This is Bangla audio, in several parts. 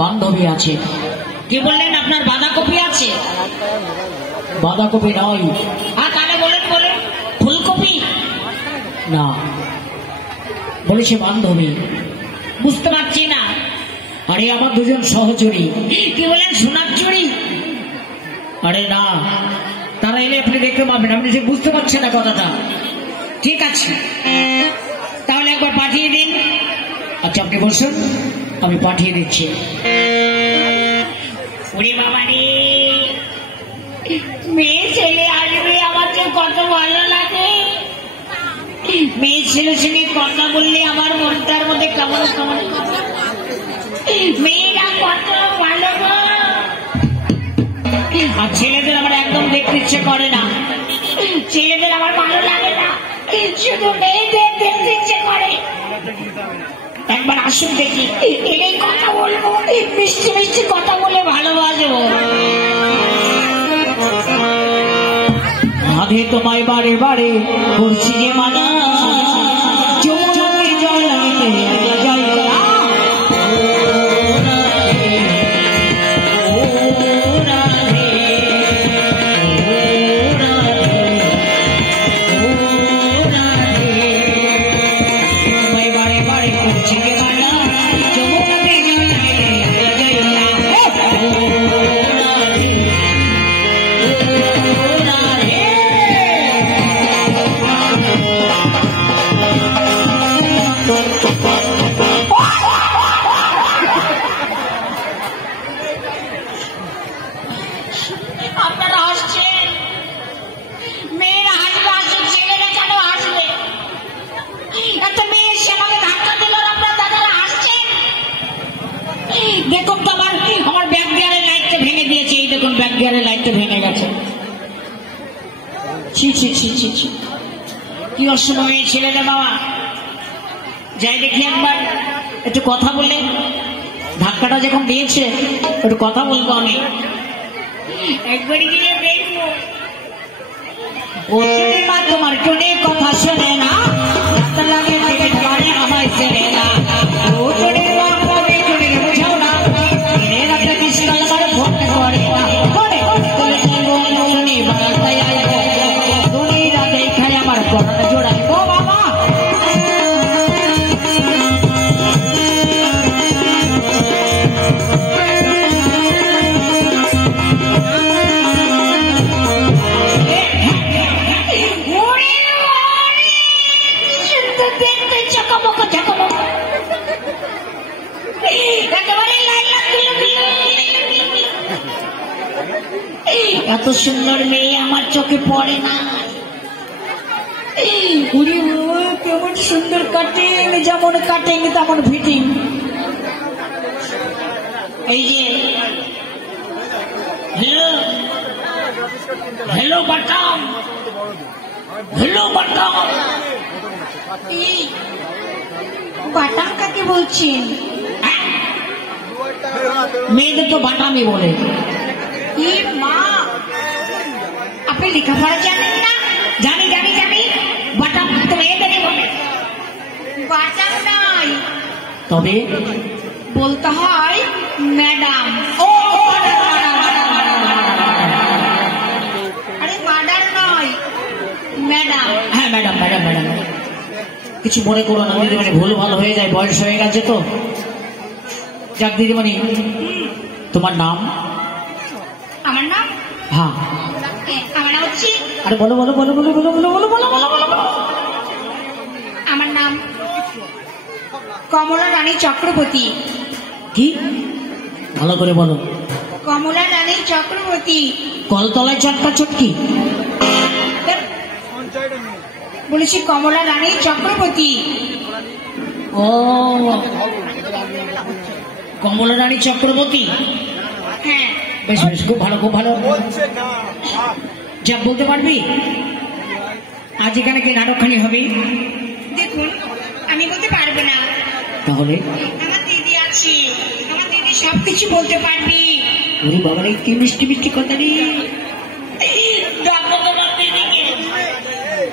বান্ধবী আছে। কি বললেন? আপনার বাঁধাকপি আছে? বাঁধাকপি নয়। তাহলে বলেন বলেন। ফুলকপি? না, বলেছে বান্ধবী। বুঝতে পারছি না। আরে আমার দুজন সহচরী। কি বলেন? সোনার চুড়ি? আরে না, তারা এলে আপনি দেখতে পাবেন। আপনি যে বুঝতে পারছেন না কথাটা। ঠিক আছে, তাহলে একবার পাঠিয়ে দিন। আচ্ছা, আপনি বসুন, আমি পাঠিয়ে দিচ্ছি। ওরে বাবা রে, মেয়ে ছেলে আসবে, আমার যে কত ভালো লাগে। মেয়ে ছেলের সঙ্গে কথা বললে আমার মনটার মধ্যে কেমন কেমন। মেয়েরা কত ভালো গো। আর ছেলেদের আমার একদম দেখতে ইচ্ছে করে না। ছেলেদের আমার ভালো লাগে না, শুধু মেয়েদের দেখতে ইচ্ছে করে। একবার আসুন দেখি, এলেই কথা বলবো, মিষ্টি মিষ্টি কথা বলে ভালোবাসবো। আধে তোমায় বারে বারে করছি যে মানা, চোখে জল লাগিতে যায় না। আপনারা হাসছেন, মেয়েরা হাসবে আসে, ছেলেরা কেন হাসবে? একটা মেয়ে এসে আমাকে ধাক্কা দিল, আপনার দাদারা হাসছেন। দেখুন তো আমার ব্যাক গিয়ারের লাইটটা ভেঙে দিয়েছে। এই দেখুন, ব্যাক গিয়ারের লাইটটা ভেঙে গেছে। ছি ছি ছি ছি ছি, কি অসময় ছেলেরা। বাবা যাই দেখি একবার, একটু কথা বলে। ধাক্কাটা যখন দিয়েছে একটু কথা বলবো আমি। একবার গিয়ে দেখবো। মা তোমার কোনে কথা শোনে না, লাগে লাগে মানে আমায় চেনে না। ও কোনে মা কবে কোনে বোঝাও না, দিনের একটা কৃষ্ণাল করে ভোট করে করে করে শুনি বারান্দায় আইবো, তুমি রাতে খায় আমার পড়াটা জোড়াইবো। বাবা এত সুন্দর মেয়ে আমার চোখে পড়ে না। কেমন সুন্দর কাটিং, যেমন কাটিং তেমন ফিটিং। এই যে হ্যালো হ্যালো বাটাম, হ্যালো বাটাম। বাটাম কাকে বলছেন? মেয়েদের তো বাটামই বলে। মা, আপনি লেখাপড়া জানেন না? জানি জানি জানি, বাটাম তো মেয়েদেরই বলে। বাটাম নাই, তবে বলতে হয় ম্যাডাম। ও আরে মাদার নয়, ম্যাডাম। হ্যাঁ ম্যাডাম, ম্যাডাম ম্যাডাম। কিছু মনে করো না দিদিমণি, ভুল ভালো হয়ে যায়, বয়স হয়ে গেছে তো। যাক দিদিমণি, তোমার নাম? আমার নাম? হ্যাঁ, আমার নাম হচ্ছে, আরে বলো বলো বলো বলো বলো বলো বলো বলো বলো বলো বলো। আমার নাম কমলা রানী চক্রবর্তী। কি? ভালো করে বলো। কমলা রানী চক্রবর্তী। কলতলায় চটকা চটকি? বলেছি কমলা রানী চক্রবর্তী। ও, কমলা রানী চক্রবর্তী। হ্যাঁ, বেশ বেশ, খুব ভালো খুব ভালো। যা বলতে পারবি আজ এখানে কি নাটকখানি হবে? দেখুন আমি বলতে পারবো না। তাহলে আমার দিদি আছে, আমার দিদি সবকিছু বলতে পারবি। ওরে বাবার, এই কি মিষ্টি মিষ্টি কথা রে।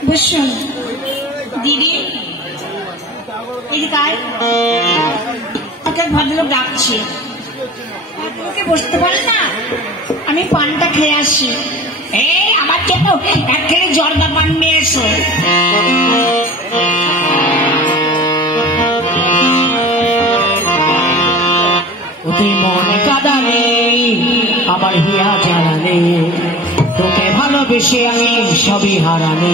বসুন দিদি, এদিকে আয়। আমাকে এক ভদ্রলোক ডাকছে। ভদ্রলোকে বসতে পারে না, আমি পানটা খেয়ে আসি। এই আমার জন্য এক কেজি জর্দা পান নিয়ে এসো। তুই মন কাঁদালে আমার হিয়া জ্বালালে, তোকে ভালোবেসে আমি সবই হারালে।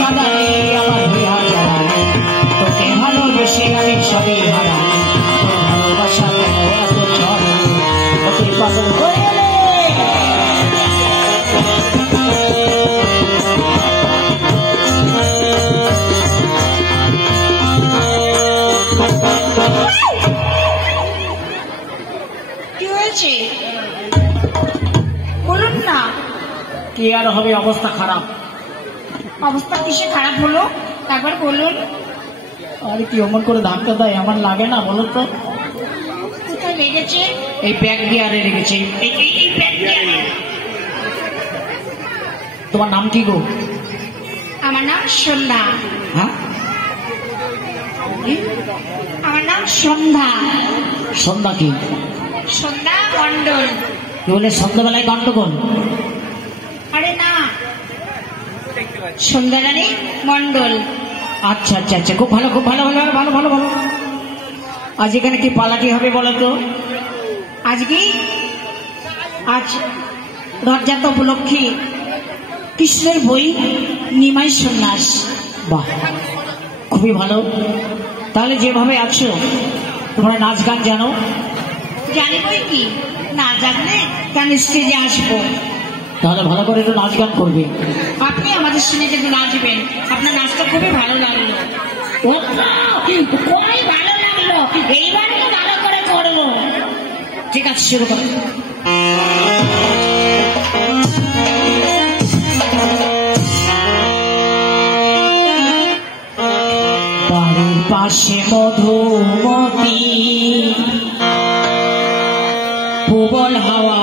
কাঁদালে আমার হিয়া জ্বালালে, তোকে ভালোবেসে আমি সবই হারালে। ভালোবাসা এত চলে তোকে পাগল করে কি হয়েছে বলুন না। কি আর হবে, অবস্থা খারাপ। অবস্থা কিসে খারাপ হলো একবার বলুন। আরে কি অমন করে ধাক্কা দেয়, আমার লাগে না বলুন তো। কোথায় লেগেছে? এই ব্যাগ গিয়ারে লেগেছে। এই ব্যাগ গিয়ারে। তোমার নাম কি গো? আমার নাম সন্ধ্যা। হ্যাঁ, আমার নাম সন্ধ্যা। সন্ধ্যা কি? সন্ধ্যা মণ্ডল। কি বলে সন্ধ্যাবেলায় গন্ডগোল? আরে না, সন্ধ্যা রানী মণ্ডল। আচ্ছা আচ্ছা আচ্ছা, খুব ভালো খুব ভালো ভালো ভালো ভালো ভালো। আজ এখানে কি পালাটি হবে বলো তো? আজকে আজ রথযাত্রা উপলক্ষে কৃষ্ণের বই নিমাই সন্ন্যাস। বাহ, খুবই ভালো। তাহলে যেভাবে আছো তোমরা নাচ গান জানো? জানি বই কি, না জানলে কেন স্টেজে আসবো? তাহলে ভালো করে একটু নাচ গান করবে। আপনি আমাদের সঙ্গে কিন্তু নাচবেন। আপনার নাচটা খুবই ভালো লাগলো। খুবই ভালো লাগলো, এইবার তো ভালো করে করবো। ঠিক আছে, শুরু করো। বাড়ির পাশে মধুমতি, প্রবল হাওয়া